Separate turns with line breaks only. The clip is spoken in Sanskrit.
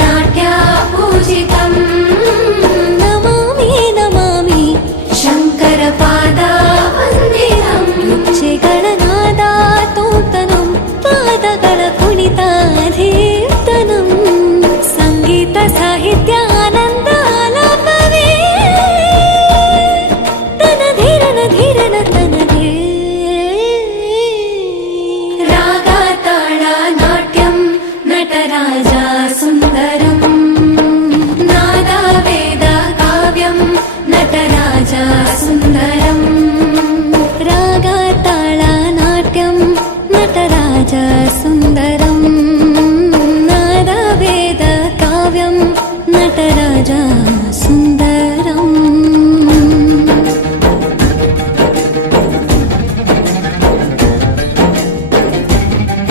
नाट्यापूषितं
नमामि नमामि
शङ्कर पादानिरं
शिखरनादातोपुणिता दीर्तनं सङ्गीतसाहित्यानन्दान धीरन धीरन
राधाताडा नाट्यं नटराजा സുന്ദരം
രാഗാതാള നാട്യം നടരാജ സുന്ദരം